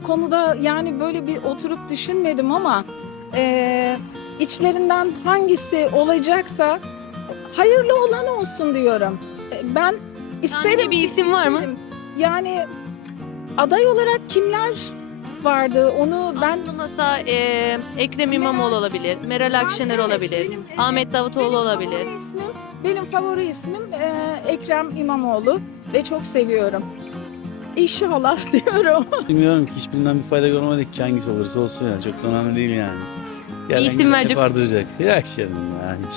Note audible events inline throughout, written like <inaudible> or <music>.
konuda yani böyle bir oturup düşünmedim ama e, içlerinden hangisi olacaksa hayırlı olan olsun diyorum. E, Ben isterim. bir isim var mı? isterim. Yani aday olarak kimler vardı onu ben Ben masa e, Ekrem İmamoğlu olabilir, Meral Akşener evet, olabilir, benim- Ahmet Davutoğlu olabilir. Favori ismim, benim favori ismim e, Ekrem İmamoğlu ve çok seviyorum. İnşallah <laughs> diyorum. Bilmiyorum ki hiçbirinden bir fayda görmedik ki hangisi olursa olsun yani çok da önemli değil yani. Gelen isim gideni verecek- Vardıracak. Yok canım ya hiç.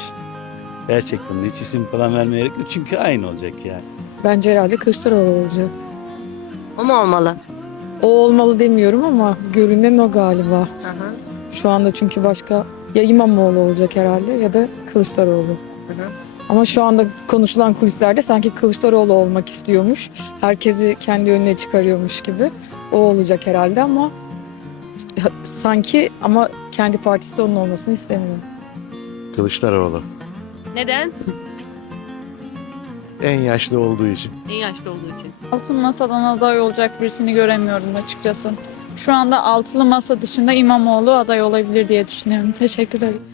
Gerçekten de hiç isim falan vermeye gerek yok çünkü aynı olacak yani. Bence herhalde Kılıçdaroğlu olacak. O mu olmalı? O olmalı demiyorum ama görünen o galiba. Aha. Şu anda çünkü başka ya İmamoğlu olacak herhalde ya da Kılıçdaroğlu. hı. Ama şu anda konuşulan kulislerde sanki Kılıçdaroğlu olmak istiyormuş. Herkesi kendi önüne çıkarıyormuş gibi. O olacak herhalde ama sanki ama kendi partisi onun olmasını istemiyor. Kılıçdaroğlu. Neden? En yaşlı olduğu için. En yaşlı olduğu için. Altın masadan aday olacak birisini göremiyorum açıkçası. Şu anda altılı masa dışında İmamoğlu aday olabilir diye düşünüyorum. Teşekkür ederim.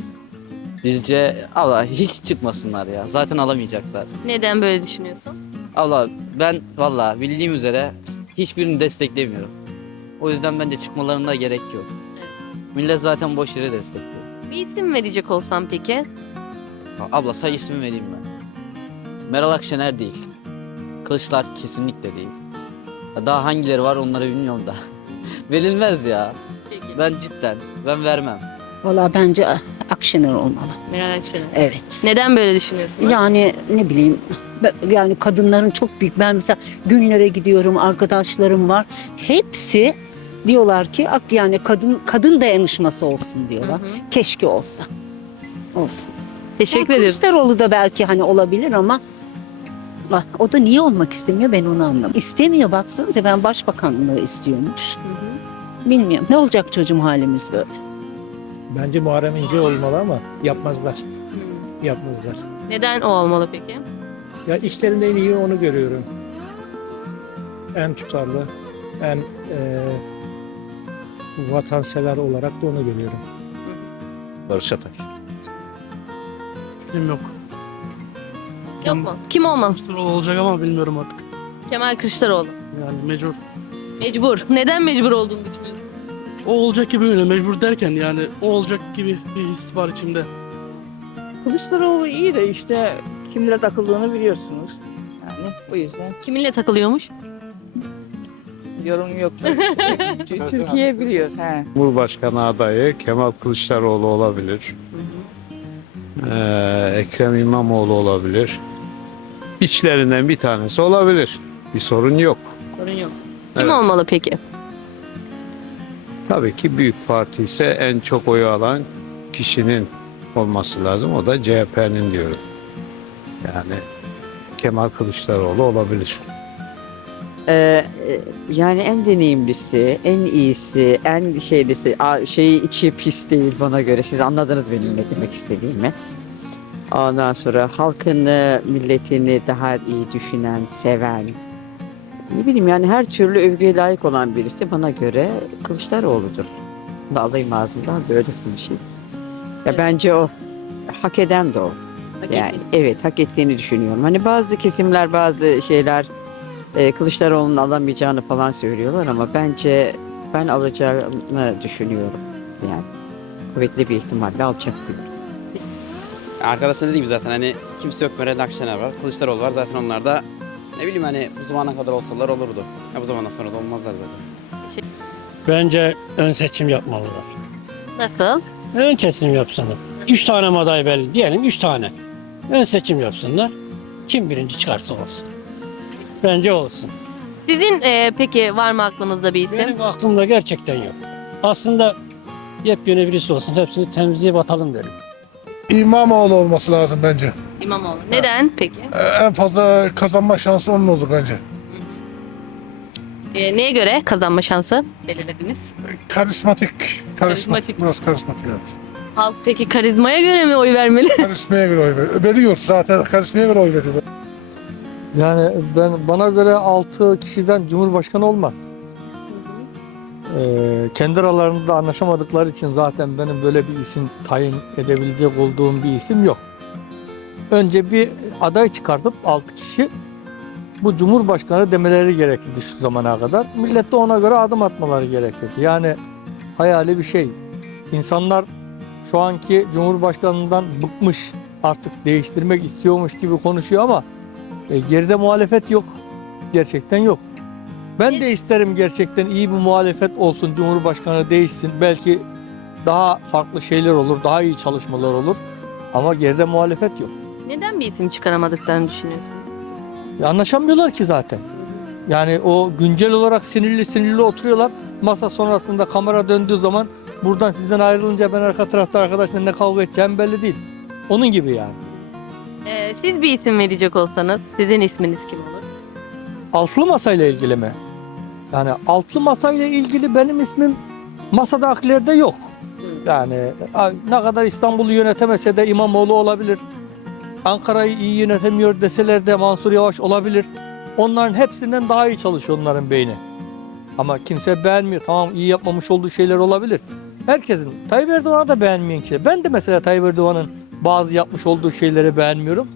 Bizce Allah hiç çıkmasınlar ya. Zaten alamayacaklar. Neden böyle düşünüyorsun? Allah ben valla bildiğim üzere hiçbirini desteklemiyorum. O yüzden bence çıkmalarına gerek yok. Millet zaten boş yere destekliyor. Bir isim verecek olsam peki? Ya Abla say ismi vereyim ben. Meral Akşener değil. Kılıçlar kesinlikle değil. Ya Daha hangileri var onları bilmiyorum da. <laughs> Verilmez ya. Peki. Ben cidden ben vermem. Valla bence Akşener olmalı. Meral Akşener. Evet. Neden böyle düşünüyorsun? Yani ne bileyim yani kadınların çok büyük ben mesela günlere gidiyorum arkadaşlarım var. Hepsi diyorlar ki yani kadın kadın dayanışması olsun Hı diyorlar. hı. Keşke olsa. Olsun. Teşekkür Yani ederim. Kılıçdaroğlu da belki hani olabilir ama bak, o da niye olmak istemiyor ben onu anlamadım. İstemiyor baksanıza ben başbakanlığı istiyormuş. Hı hı. Bilmiyorum ne olacak çocuğum halimiz böyle. Bence Muharrem İnce olmalı ama yapmazlar. Yapmazlar. Neden o olmalı peki? Ya işlerinde en iyi onu görüyorum. En tutarlı, en e, vatansever olarak da onu görüyorum. Barış Atay. Fikrim yok. Yok mu? Kim olmalı? Kılıçdaroğlu olacak ama bilmiyorum artık. Kemal Kılıçdaroğlu. Yani mecbur. Mecbur. Neden mecbur olduğunu düşünüyorsun? O olacak gibi öyle mecbur derken yani o olacak gibi bir his var içimde. Kılıçdaroğlu iyi de işte kimlere takıldığını biliyorsunuz. Yani o yüzden Kiminle takılıyormuş? yorum yok. <laughs> Türkiye biliyor. He. Cumhurbaşkanı adayı Kemal Kılıçdaroğlu olabilir. Ee, Ekrem İmamoğlu olabilir. İçlerinden bir tanesi olabilir. Bir sorun yok. Sorun yok. Kim Evet. olmalı peki? Tabii ki büyük parti ise en çok oyu alan kişinin olması lazım. O da CHP'nin diyorum. Yani Kemal Kılıçdaroğlu olabilir. Ee, yani en deneyimlisi, en iyisi, en şeylisi, a- şeyi içi pis değil bana göre. Siz anladınız benim ne demek istediğimi. Ondan sonra halkını, milletini daha iyi düşünen, seven, ne bileyim yani her türlü övgüye layık olan birisi bana göre Kılıçdaroğlu'dur. Alayım ağzımdan böyle bir şey. Ya Evet. bence o hak eden de o. Hak Yani evet hak ettiğini düşünüyorum. Hani bazı kesimler bazı şeyler e, Kılıçdaroğlu'nun alamayacağını falan söylüyorlar ama bence ben alacağını düşünüyorum. Yani kuvvetli bir ihtimalle alacak diyorum. Arkadaşlar dediğim zaten hani kimse yok Meral Akşener var, Kılıçdaroğlu var zaten onlar da ne bileyim hani bu zamana kadar olsalar olurdu. Ya bu zamandan sonra da olmazlar zaten. Bence ön seçim yapmalılar. Nasıl? Ön seçim yapsınlar. Üç tane aday belli. Diyelim üç tane. Ön seçim yapsınlar. Kim birinci çıkarsa olsun. Bence olsun. Sizin e, peki var mı aklınızda bir isim? Benim aklımda gerçekten yok. Aslında yepyeni birisi olsun. Hepsini temizliğe batalım derim. İmamoğlu olması lazım bence. İmamoğlu. Neden peki? Ee, En fazla kazanma şansı onun olur bence. E, neye göre kazanma şansı belirlediniz? Karizmatik. Karizmatik. Karizmatik. Biraz karizmatik evet. Halk peki karizmaya göre mi oy vermeli? <laughs> Karizmaya göre oy veriyor. Veriyor zaten karizmaya göre oy veriyor. Yani ben bana göre 6 kişiden Cumhurbaşkanı olmaz. Ee, kendi aralarında anlaşamadıkları için zaten benim böyle bir isim tayin edebilecek olduğum bir isim yok. Önce bir aday çıkartıp 6 kişi bu Cumhurbaşkanı demeleri gerekirdi şu zamana kadar. Millet de ona göre adım atmaları gerekirdi. Yani hayali bir şey. İnsanlar şu anki Cumhurbaşkanından bıkmış artık değiştirmek istiyormuş gibi konuşuyor ama e, geride muhalefet yok. Gerçekten yok. Ben de isterim gerçekten iyi bir muhalefet olsun, Cumhurbaşkanı değişsin. Belki daha farklı şeyler olur, daha iyi çalışmalar olur. Ama geride muhalefet yok. Neden bir isim çıkaramadıklarını düşünüyorsunuz? Ya Anlaşamıyorlar ki zaten. Yani o güncel olarak sinirli sinirli oturuyorlar. Masa sonrasında kamera döndüğü zaman buradan sizden ayrılınca ben arka tarafta arkadaşla ne kavga edeceğim belli değil. Onun gibi yani. Ee, siz bir isim verecek olsanız sizin isminiz kim olur? Altılı masayla ilgili mi? Yani altılı masayla ilgili benim ismim masadakilerde yok. Yani ne kadar İstanbul'u yönetemese de İmamoğlu olabilir. Ankara'yı iyi yönetemiyor deseler de Mansur Yavaş olabilir. Onların hepsinden daha iyi çalışıyor onların beyni. Ama kimse beğenmiyor. Tamam iyi yapmamış olduğu şeyler olabilir. Herkesin. Tayyip Erdoğan'a da beğenmeyen kişi. Ben de mesela Tayyip Erdoğan'ın bazı yapmış olduğu şeyleri beğenmiyorum.